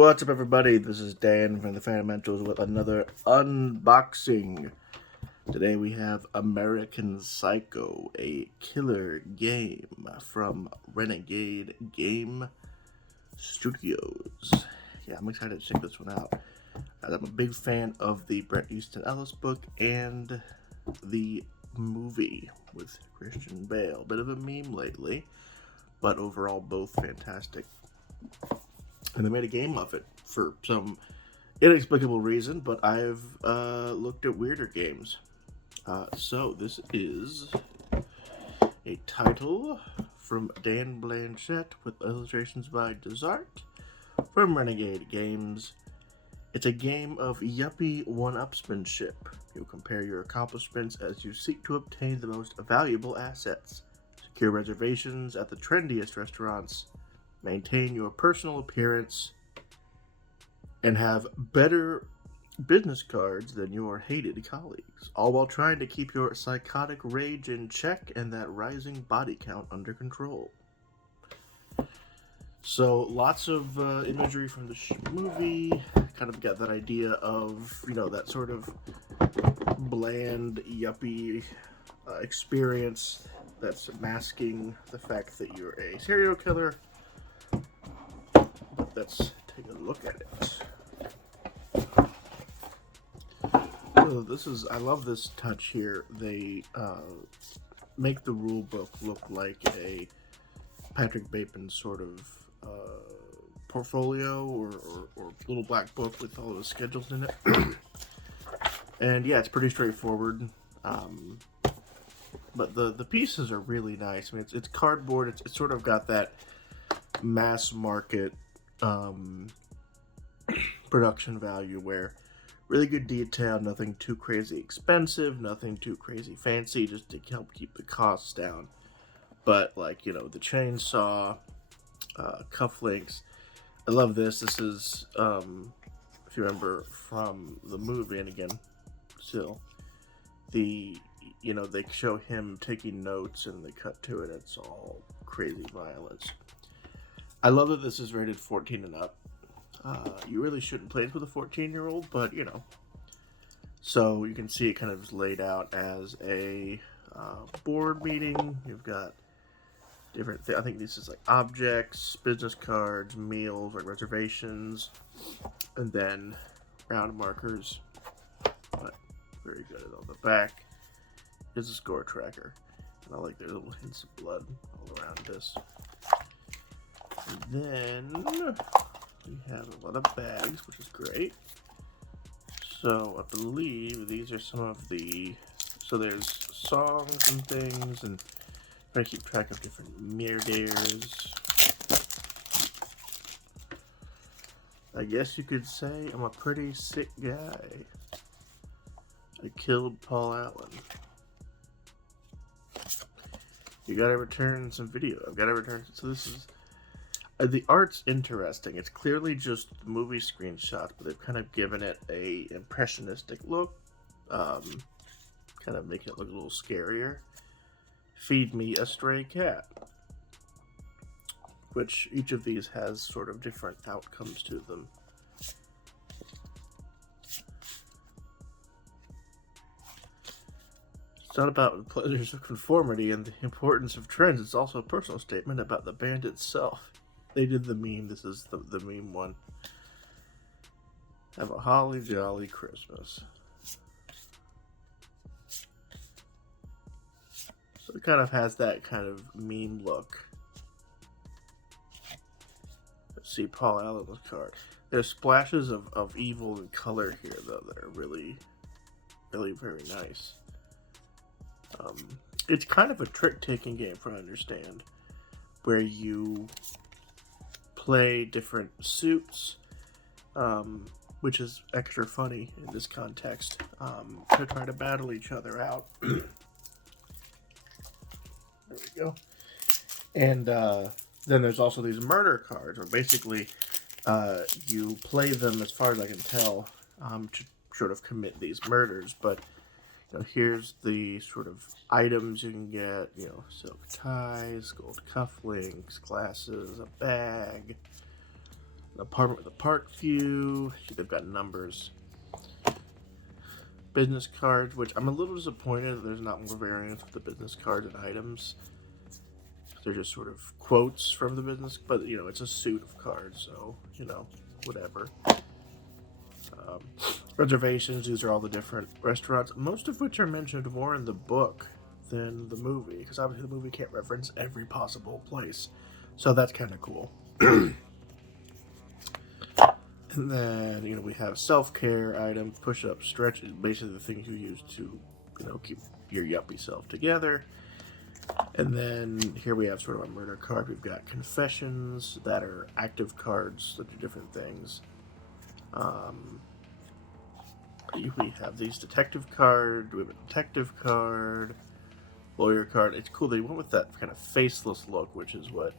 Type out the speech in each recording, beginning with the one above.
What's up, everybody? This is Dan from the Fundamentals with another unboxing. Today we have American Psycho, a killer game from Renegade Game Studios. Yeah, I'm excited to check this one out. I'm a big fan of the Bret Easton Ellis book and the movie with Christian Bale. Bit of a meme lately, but overall both fantastic. And they made a game of it for some inexplicable reason, but I've looked at weirder games. So this is a title from Dan Blanchett with illustrations by Desart from Renegade Games. It's a game of yuppie one-upsmanship. You compare your accomplishments as you seek to obtain the most valuable assets, secure reservations at the trendiest restaurants, maintain your personal appearance, and have better business cards than your hated colleagues, all while trying to keep your psychotic rage in check and that rising body count under control. So lots of imagery from the movie, kind of got that idea of, that sort of bland, yuppie experience that's masking the fact that you're a serial killer. But let's take a look at it. So I love this touch here. They make the rule book look like a Patrick Bateman sort of portfolio or little black book with all the schedules in it. And yeah, it's pretty straightforward. But the pieces are really nice. I mean, it's cardboard. It's sort of got that mass market production value where really good detail, nothing too crazy expensive, nothing too crazy fancy, just to help keep the costs down. But the chainsaw, cufflinks. I love this. This is, if you remember from the movie, and again, still, they show him taking notes and they cut to it. It's all crazy violence. I love that this is rated 14 and up. You really shouldn't play it with a 14-year-old, but So you can see it kind of is laid out as a board meeting. You've got different I think this is like objects, business cards, meals, like reservations, and then round markers. But very good. On the back is a score tracker. And I like there's little hints of blood all around this. And then we have a lot of bags, which is great. So I believe these are some of the... So there's songs and things, and I'm trying to keep track of different murderers. I guess you could say I'm a pretty sick guy. I killed Paul Allen. You gotta return some video. I've gotta return... So this is... the art's interesting. It's clearly just movie screenshots, but they've kind of given it a impressionistic look. Kind of make it look a little scarier. Feed me a stray cat. Which each of these has sort of different outcomes to them. It's not about the pleasures of conformity and the importance of trends. It's also a personal statement about the band itself. They did the meme. This is the meme one. Have a holly jolly Christmas. So it kind of has that kind of meme look. Let's see Paul Allen's card. There's splashes of evil and color here, though, that are really, really very nice. It's kind of a trick-taking game, from what I understand, where you play different suits, which is extra funny in this context, to try to battle each other out. There we go. And then there's also these murder cards, where basically you play them, as far as I can tell, to sort of commit these murders. But here's the sort of items you can get, silk ties, gold cufflinks, glasses, a bag, An apartment with a park view. They've got numbers. Business cards, which I'm a little disappointed that there's not more variants with the business cards and items. They're just sort of quotes from the business, but you know, it's a suit of cards, so you know, whatever. Reservations, these are all the different restaurants, most of which are mentioned more in the book than the movie, because obviously the movie can't reference every possible place. So that's kind of cool. And then, you know, we have self-care items, push-up, stretch, basically the things you use to, you know, keep your yuppie self together. And then here we have sort of a murder card. We've got confessions that are active cards that do different things. We have these detective card. We have a detective card, lawyer card. It's cool. They went with that kind of faceless look, which is what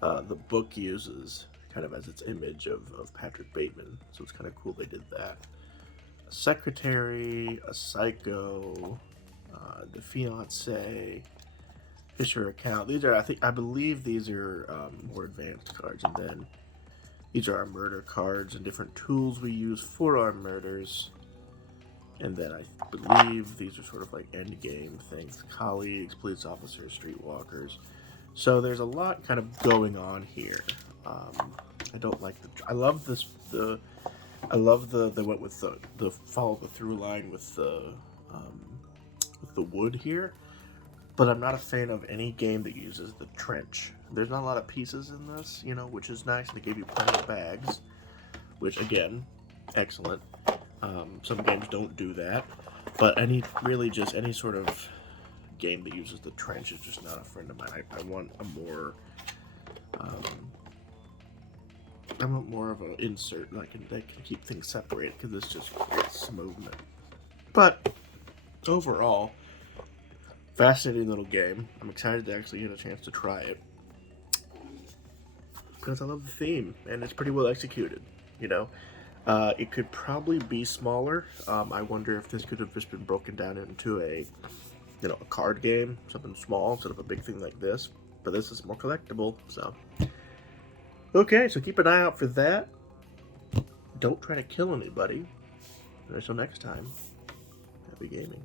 the book uses kind of as its image of Patrick Bateman. So it's kind of cool they did that. A secretary, a psycho, the fiance, Fisher account. These are, I believe these are more advanced cards. And then these are our murder cards and different tools we use for our murders. And then I believe these are sort of like end game things. Colleagues, police officers, streetwalkers. So there's a lot kind of going on here. I don't like I love this. I love they went with the follow the through line with the wood here. But I'm not a fan of any game that uses the trench. There's not a lot of pieces in this, you know, which is nice. They gave you plenty of bags, which again, excellent. Some games don't do that, but any sort of game that uses the trench is just not a friend of mine. I want a more, I want more of an insert that can keep things separated, because this just creates movement. But overall, fascinating little game. I'm excited to actually get a chance to try it, because I love the theme and it's pretty well executed. You know, it could probably be smaller. I wonder if this could have just been broken down into a card game, something small instead of a big thing like this. But this is more collectible, so. Okay, so keep an eye out for that. Don't try to kill anybody. And until next time, happy gaming.